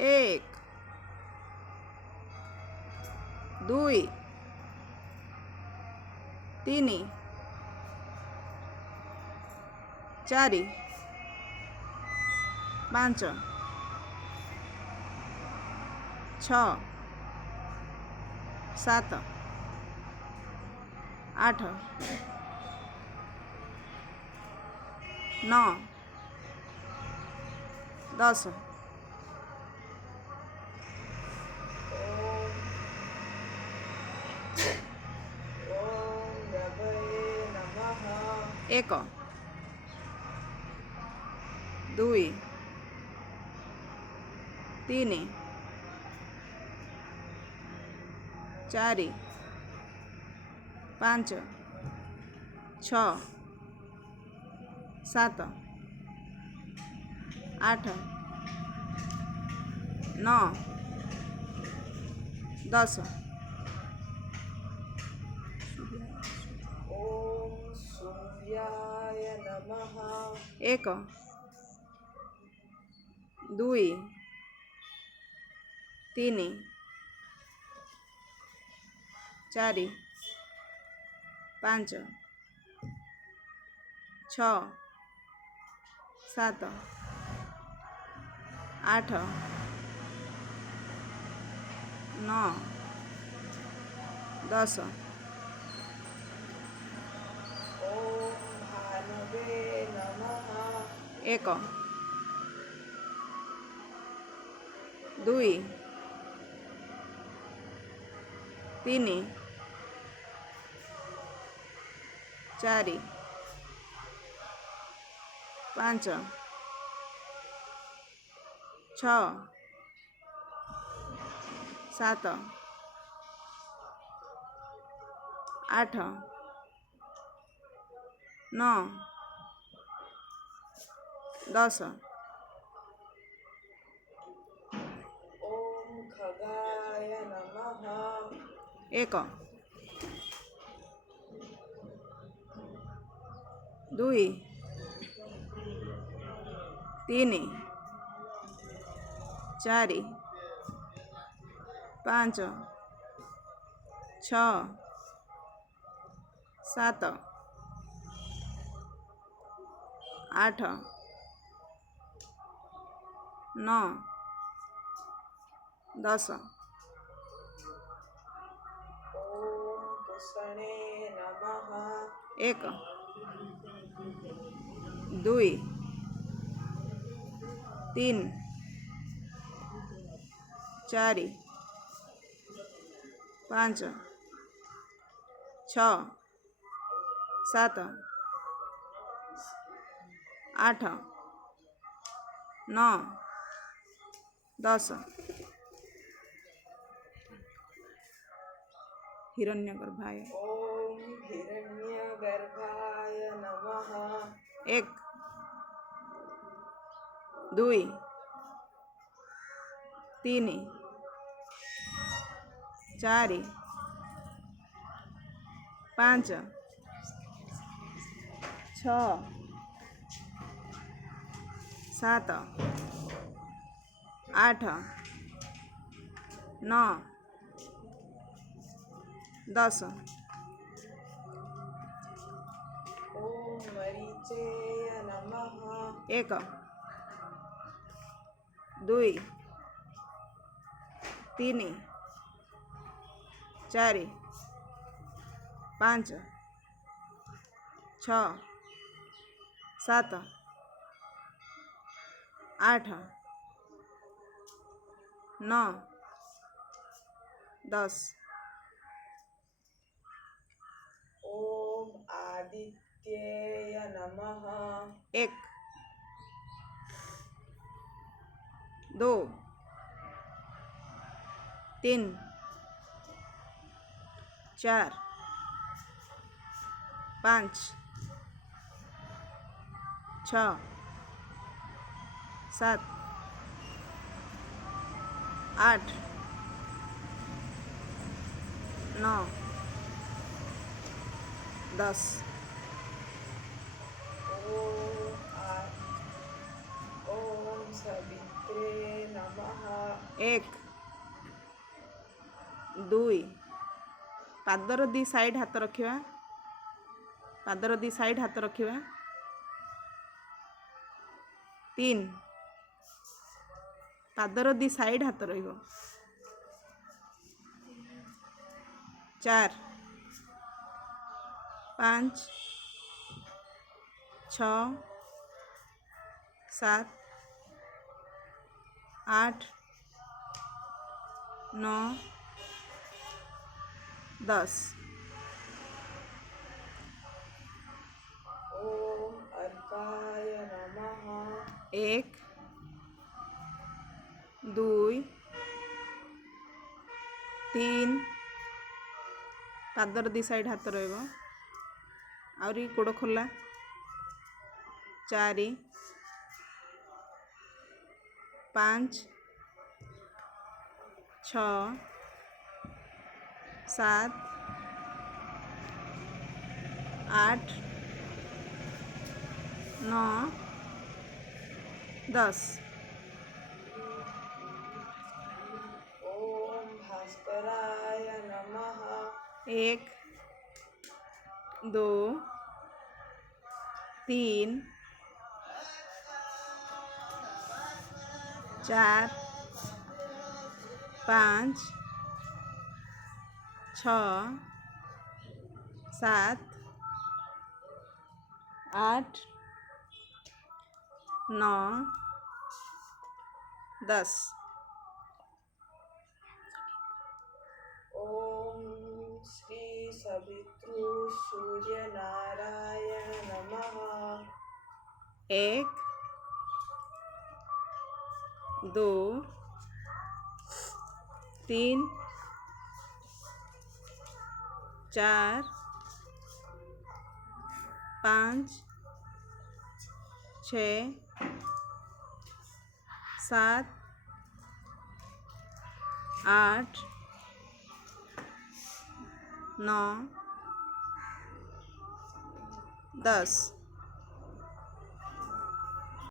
एक दुई तीनी चारि पांच छ सात आठ नौ 10 एक दुई तीन चारि पांच छ सात आठ नौ 10 ओम सूर्याय नमः। एक दुई तीन चारि पांच छ सात आठ नौ 10 ओम भानुवे नमः। एक दुई तीन चारि पांच छ सात आठ नौ 10 ओम खगाय नमः। एक दुई तीन चारि पांच छ सात आठ नौ 10 ओम पुष्णे नमः। एक दुई तीन चारि पांच छ सात आठ नौ 10 हिरण्यगर्भाय ओम हिरण्यगर्भाय नमः। एक दुई तीन चारि पांच छ सात आठ नौ 10 ओम मरीचेय नमः। एक दुई तीन चारि पांच छ सात आठ नौ 10 ओम आदित्येय नमः। एक दो तीन चार पाँच छ सात आठ नौ 10 ओम सवित्रे नमः। एक दुई पादर दी साइड हाथ रखिबा पादर दी साइड हाथ रखिबा तीन पादर दी साइड हाथ रहिबो चार पाँच छ सात आठ नौ 10 ओम अर्काय नमः। एक दुई तीन पादर दी साइड हाथ रहिबो आउरी गोड़ खोला चारि पाँच छ सात आठ नौ 10 ओम भास्कराय नमः। एक दो तीन चार पाँच छ सात आठ नौ 10 ओम श्री सवितृ सूर्य नारायण नमः। एक दो तीन चार पाँच छः सात आठ नौ 10